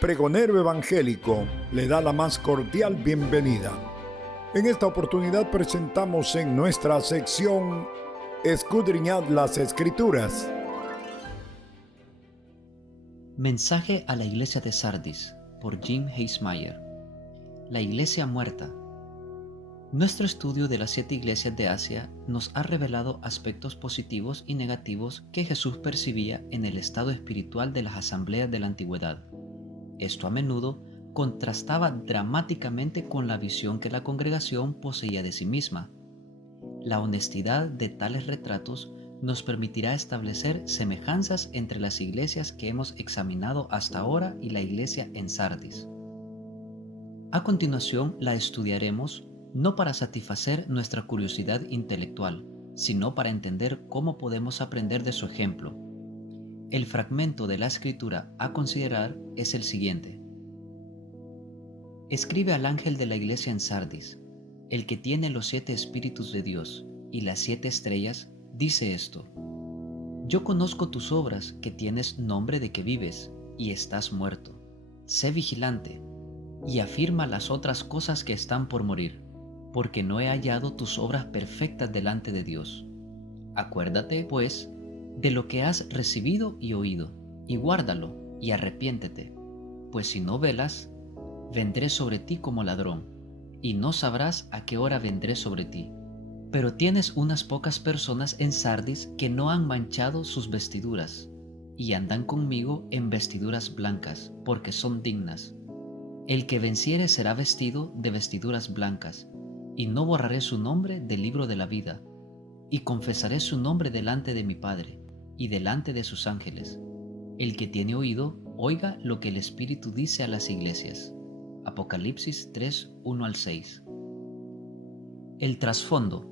pregonero evangélico, le da la más cordial bienvenida. En esta oportunidad presentamos en nuestra sección Escudriñad las Escrituras. Mensaje a la Iglesia de Sardis por Jim Heismeyer. La Iglesia muerta. Nuestro estudio de las 7 iglesias de Asia nos ha revelado aspectos positivos y negativos que Jesús percibía en el estado espiritual de las asambleas de la antigüedad. Esto a menudo contrastaba dramáticamente con la visión que la congregación poseía de sí misma. La honestidad de tales retratos nos permitirá establecer semejanzas entre las iglesias que hemos examinado hasta ahora y la iglesia en Sardis. A continuación la estudiaremos no para satisfacer nuestra curiosidad intelectual, sino para entender cómo podemos aprender de su ejemplo. El fragmento de la escritura a considerar es el siguiente. Escribe al ángel de la iglesia en Sardis, el que tiene los 7 espíritus de Dios y las 7 estrellas, dice esto: Yo conozco tus obras, que tienes nombre de que vives y estás muerto. Sé vigilante y afirma las otras cosas que están por morir, porque no he hallado tus obras perfectas delante de Dios. Acuérdate, pues, de lo que has recibido y oído, y guárdalo, y arrepiéntete, pues si no velas, vendré sobre ti como ladrón, y no sabrás a qué hora vendré sobre ti. Pero tienes unas pocas personas en Sardis que no han manchado sus vestiduras, y andan conmigo en vestiduras blancas, porque son dignas. El que venciere será vestido de vestiduras blancas, y no borraré su nombre del libro de la vida, y confesaré su nombre delante de mi Padre, y delante de sus ángeles. El que tiene oído, oiga lo que el Espíritu dice a las iglesias. Apocalipsis 3, 1-6. El trasfondo.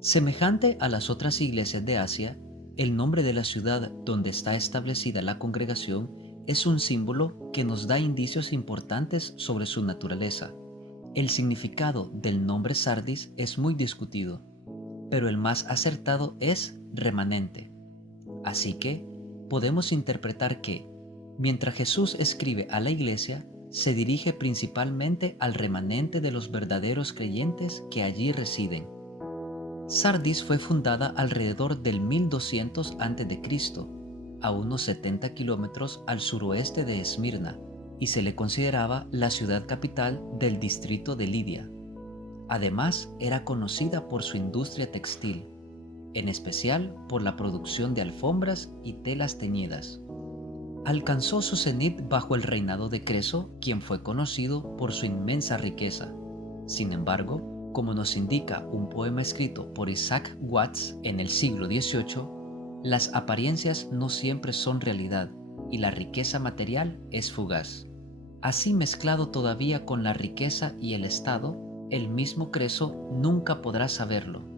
Semejante a las otras iglesias de Asia, el nombre de la ciudad donde está establecida la congregación es un símbolo que nos da indicios importantes sobre su naturaleza. El significado del nombre Sardis es muy discutido, pero el más acertado es remanente. Así que podemos interpretar que, mientras Jesús escribe a la iglesia, se dirige principalmente al remanente de los verdaderos creyentes que allí residen. Sardis fue fundada alrededor del 1200 a.C., a unos 70 kilómetros al suroeste de Esmirna, y se le consideraba la ciudad capital del distrito de Lidia. Además, era conocida por su industria textil, en especial por la producción de alfombras y telas teñidas. Alcanzó su cenit bajo el reinado de Creso, quien fue conocido por su inmensa riqueza. Sin embargo, como nos indica un poema escrito por Isaac Watts en el siglo XVIII, las apariencias no siempre son realidad y la riqueza material es fugaz. Así, mezclado todavía con la riqueza y el estado, el mismo Creso nunca podrá saberlo.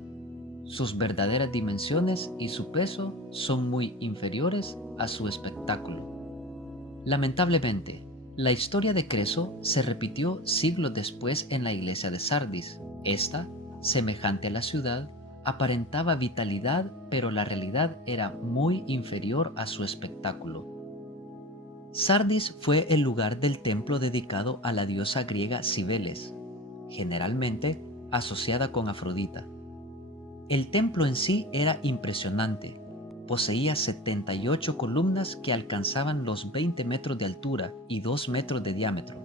Sus verdaderas dimensiones y su peso son muy inferiores a su espectáculo. Lamentablemente, la historia de Creso se repitió siglos después en la iglesia de Sardis. Esta, semejante a la ciudad, aparentaba vitalidad, pero la realidad era muy inferior a su espectáculo. Sardis fue el lugar del templo dedicado a la diosa griega Cibeles, generalmente asociada con Afrodita. El templo en sí era impresionante. Poseía 78 columnas que alcanzaban los 20 metros de altura y 2 metros de diámetro.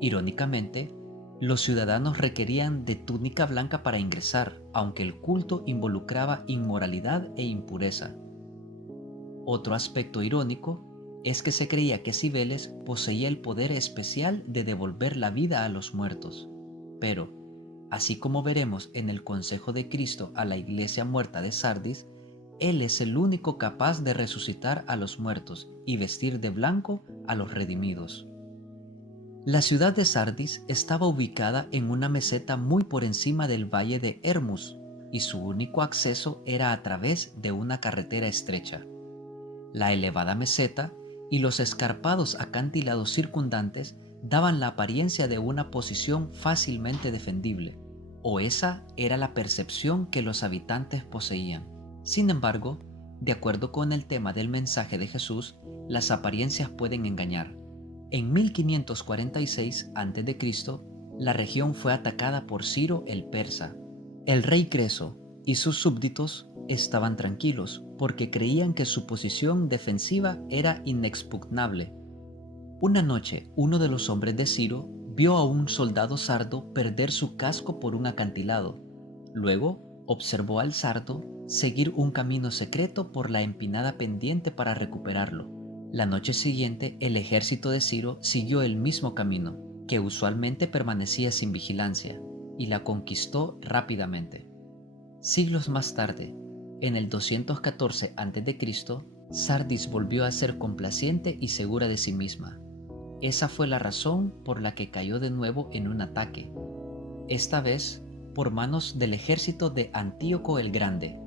Irónicamente, los ciudadanos requerían de túnica blanca para ingresar, aunque el culto involucraba inmoralidad e impureza. Otro aspecto irónico es que se creía que Cibeles poseía el poder especial de devolver la vida a los muertos. Pero, así como veremos en el consejo de Cristo a la iglesia muerta de Sardis, Él es el único capaz de resucitar a los muertos y vestir de blanco a los redimidos. La ciudad de Sardis estaba ubicada en una meseta muy por encima del valle de Hermus, y su único acceso era a través de una carretera estrecha. La elevada meseta y los escarpados acantilados circundantes daban la apariencia de una posición fácilmente defendible, o esa era la percepción que los habitantes poseían. Sin embargo, de acuerdo con el tema del mensaje de Jesús, las apariencias pueden engañar. En 1546 a.C., la región fue atacada por Ciro el persa. El rey Creso y sus súbditos estaban tranquilos porque creían que su posición defensiva era inexpugnable. Una noche, uno de los hombres de Ciro vio a un soldado sardo perder su casco por un acantilado. Luego, observó al sardo seguir un camino secreto por la empinada pendiente para recuperarlo. La noche siguiente, el ejército de Ciro siguió el mismo camino, que usualmente permanecía sin vigilancia, y la conquistó rápidamente. Siglos más tarde, en el 214 a.C., Sardis volvió a ser complaciente y segura de sí misma. Esa fue la razón por la que cayó de nuevo en un ataque, esta vez por manos del ejército de Antíoco el Grande.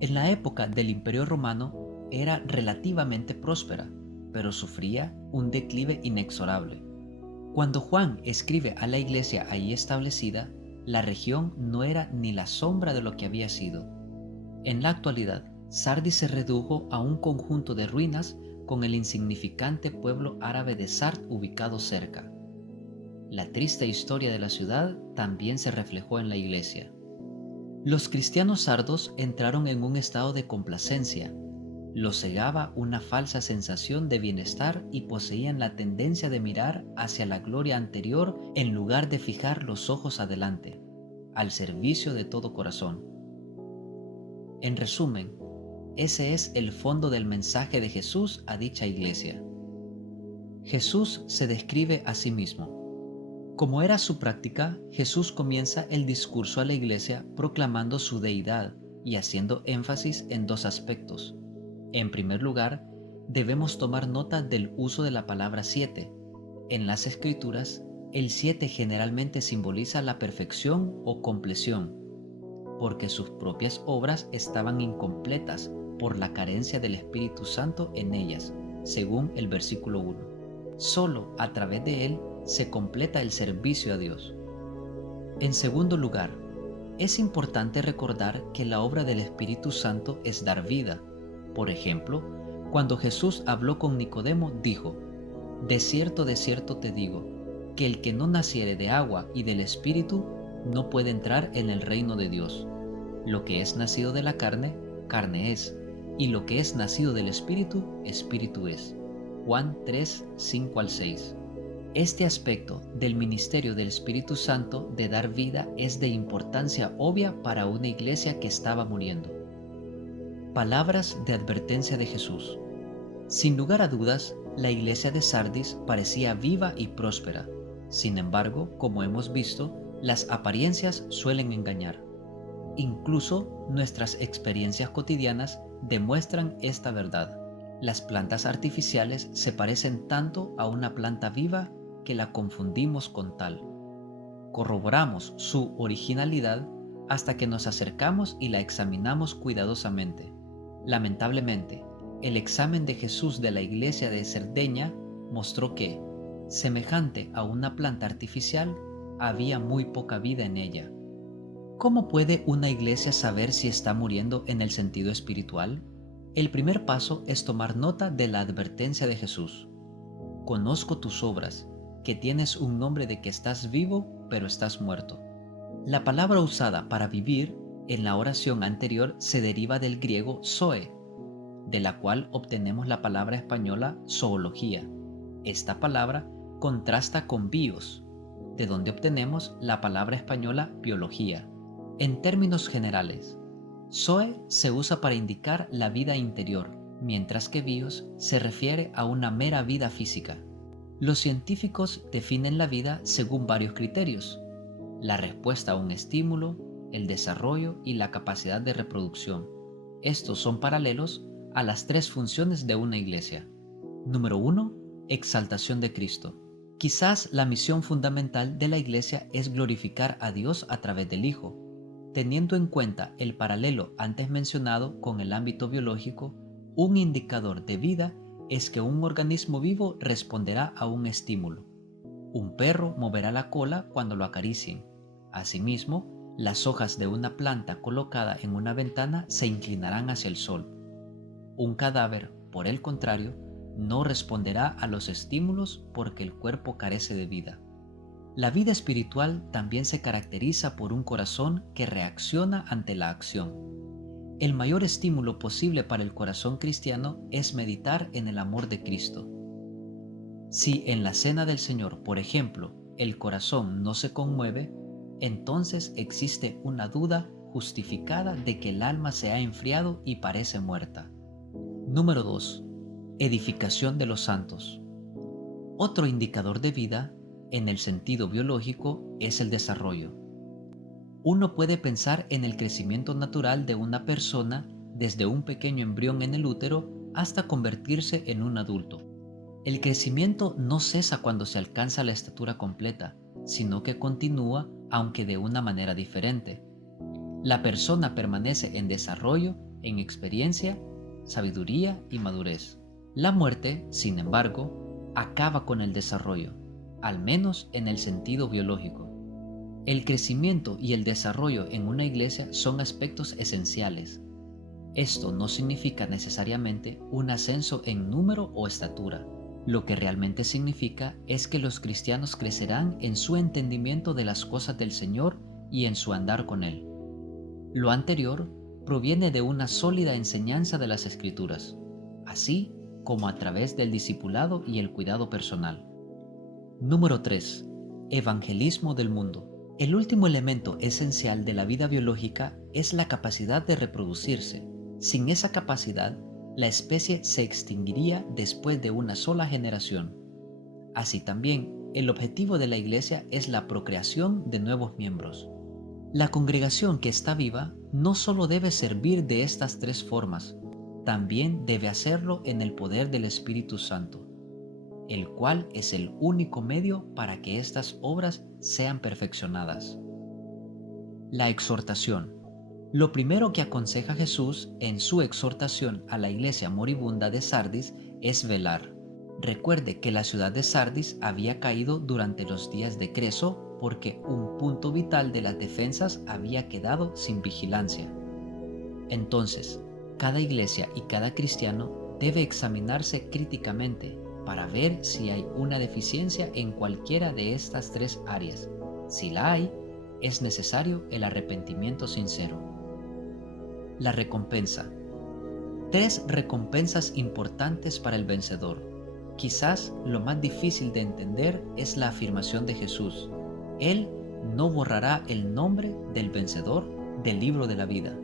En la época del Imperio Romano era relativamente próspera, pero sufría un declive inexorable. Cuando Juan escribe a la iglesia ahí establecida, la región no era ni la sombra de lo que había sido. En la actualidad, Sardis se redujo a un conjunto de ruinas con el insignificante pueblo árabe de Sard ubicado cerca. La triste historia de la ciudad también se reflejó en la iglesia. Los cristianos sardos entraron en un estado de complacencia. Los cegaba una falsa sensación de bienestar y poseían la tendencia de mirar hacia la gloria anterior en lugar de fijar los ojos adelante, al servicio de todo corazón. En resumen, ese es el fondo del mensaje de Jesús a dicha iglesia. Jesús se describe a sí mismo. Como era su práctica, Jesús comienza el discurso a la iglesia proclamando su deidad y haciendo énfasis en dos aspectos. En primer lugar, debemos tomar nota del uso de la palabra 7. En las Escrituras, el 7 generalmente simboliza la perfección o compleción, porque sus propias obras estaban incompletas por la carencia del Espíritu Santo en ellas, según el versículo 1. Solo a través de él se completa el servicio a Dios. En segundo lugar, es importante recordar que la obra del Espíritu Santo es dar vida. Por ejemplo, cuando Jesús habló con Nicodemo, dijo: de cierto te digo, que el que no naciere de agua y del Espíritu no puede entrar en el reino de Dios. Lo que es nacido de la carne, carne es, y lo que es nacido del Espíritu, Espíritu es. Juan 3, 5 al 6. Este aspecto del ministerio del Espíritu Santo de dar vida es de importancia obvia para una iglesia que estaba muriendo. Palabras de advertencia de Jesús. Sin lugar a dudas, la iglesia de Sardis parecía viva y próspera. Sin embargo, como hemos visto, las apariencias suelen engañar. Incluso nuestras experiencias cotidianas demuestran esta verdad. Las plantas artificiales se parecen tanto a una planta viva que la confundimos con tal. Corroboramos su originalidad hasta que nos acercamos y la examinamos cuidadosamente. Lamentablemente, el examen de Jesús de la iglesia de Cerdeña mostró que, semejante a una planta artificial, había muy poca vida en ella. ¿Cómo puede una iglesia saber si está muriendo en el sentido espiritual? El primer paso es tomar nota de la advertencia de Jesús. Conozco tus obras, que tienes un nombre de que estás vivo, pero estás muerto. La palabra usada para vivir en la oración anterior se deriva del griego zoe, de la cual obtenemos la palabra española zoología. Esta palabra contrasta con bios, de donde obtenemos la palabra española biología. En términos generales, zoe se usa para indicar la vida interior, mientras que bios se refiere a una mera vida física. Los científicos definen la vida según varios criterios: la respuesta a un estímulo, el desarrollo y la capacidad de reproducción. Estos son paralelos a las tres funciones de una iglesia. Número 1. Exaltación de Cristo. Quizás la misión fundamental de la iglesia es glorificar a Dios a través del Hijo. Teniendo en cuenta el paralelo antes mencionado con el ámbito biológico, un indicador de vida es que un organismo vivo responderá a un estímulo. Un perro moverá la cola cuando lo acaricien. Asimismo, las hojas de una planta colocada en una ventana se inclinarán hacia el sol. Un cadáver, por el contrario, no responderá a los estímulos porque el cuerpo carece de vida. La vida espiritual también se caracteriza por un corazón que reacciona ante la acción. El mayor estímulo posible para el corazón cristiano es meditar en el amor de Cristo. Si en la cena del Señor, por ejemplo, el corazón no se conmueve, entonces existe una duda justificada de que el alma se ha enfriado y parece muerta. Número 2. Edificación de los santos. Otro indicador de vida, en el sentido biológico, es el desarrollo. Uno puede pensar en el crecimiento natural de una persona desde un pequeño embrión en el útero hasta convertirse en un adulto. El crecimiento no cesa cuando se alcanza la estatura completa, sino que continúa, aunque de una manera diferente. La persona permanece en desarrollo, en experiencia, sabiduría y madurez. La muerte, sin embargo, acaba con el desarrollo, al menos en el sentido biológico. El crecimiento y el desarrollo en una iglesia son aspectos esenciales. Esto no significa necesariamente un ascenso en número o estatura. Lo que realmente significa es que los cristianos crecerán en su entendimiento de las cosas del Señor y en su andar con Él. Lo anterior proviene de una sólida enseñanza de las Escrituras, así como a través del discipulado y el cuidado personal. Número 3. Evangelismo del mundo. El último elemento esencial de la vida biológica es la capacidad de reproducirse. Sin esa capacidad, la especie se extinguiría después de una sola generación. Así también, el objetivo de la iglesia es la procreación de nuevos miembros. La congregación que está viva no solo debe servir de estas tres formas, también debe hacerlo en el poder del Espíritu Santo, el cual es el único medio para que estas obras sean perfeccionadas. La exhortación. Lo primero que aconseja Jesús en su exhortación a la iglesia moribunda de Sardis es velar. Recuerde que la ciudad de Sardis había caído durante los días de Creso porque un punto vital de las defensas había quedado sin vigilancia. Entonces, cada iglesia y cada cristiano debe examinarse críticamente para ver si hay una deficiencia en cualquiera de estas tres áreas. Si la hay, es necesario el arrepentimiento sincero. La recompensa. 3 recompensas importantes para el vencedor. Quizás lo más difícil de entender es la afirmación de Jesús. Él no borrará el nombre del vencedor del libro de la vida.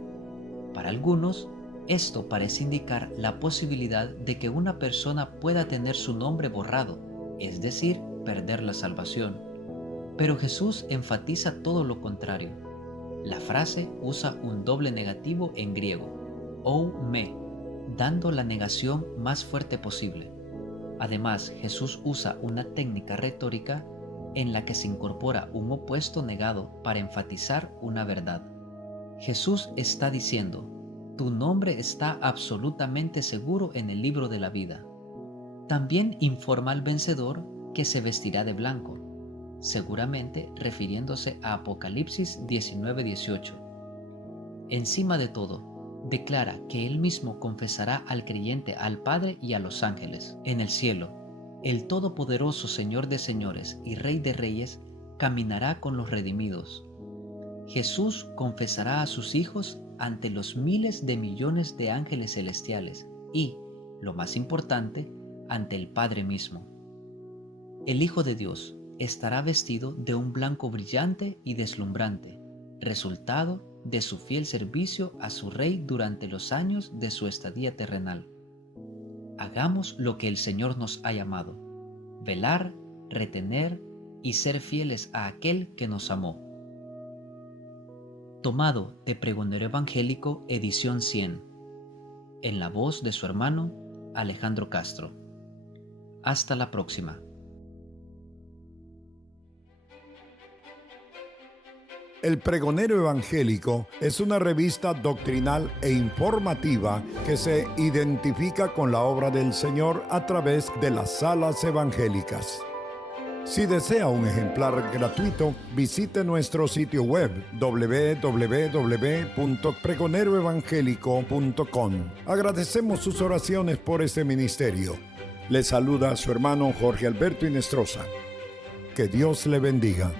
Para algunos, esto parece indicar la posibilidad de que una persona pueda tener su nombre borrado, es decir, perder la salvación. Pero Jesús enfatiza todo lo contrario. La frase usa un doble negativo en griego, ou me, dando la negación más fuerte posible. Además, Jesús usa una técnica retórica en la que se incorpora un opuesto negado para enfatizar una verdad. Jesús está diciendo, tu nombre está absolutamente seguro en el libro de la vida. También informa al vencedor que se vestirá de blanco, seguramente refiriéndose a Apocalipsis 19:18. Encima de todo, declara que él mismo confesará al creyente al Padre y a los ángeles. En el cielo, el todopoderoso Señor de señores y Rey de reyes caminará con los redimidos. Jesús confesará a sus hijos ante los miles de millones de ángeles celestiales y, lo más importante, ante el Padre mismo. El Hijo de Dios estará vestido de un blanco brillante y deslumbrante, resultado de su fiel servicio a su Rey durante los años de su estadía terrenal. Hagamos lo que el Señor nos ha llamado: velar, retener y ser fieles a aquel que nos amó. Tomado de Pregonero Evangélico, edición 100, en la voz de su hermano Alejandro Castro. Hasta la próxima. El Pregonero Evangélico es una revista doctrinal e informativa que se identifica con la obra del Señor a través de las salas evangélicas. Si desea un ejemplar gratuito, visite nuestro sitio web www.pregoneroevangelico.com. Agradecemos sus oraciones por este ministerio. Le saluda a su hermano Jorge Alberto Inestrosa. Que Dios le bendiga.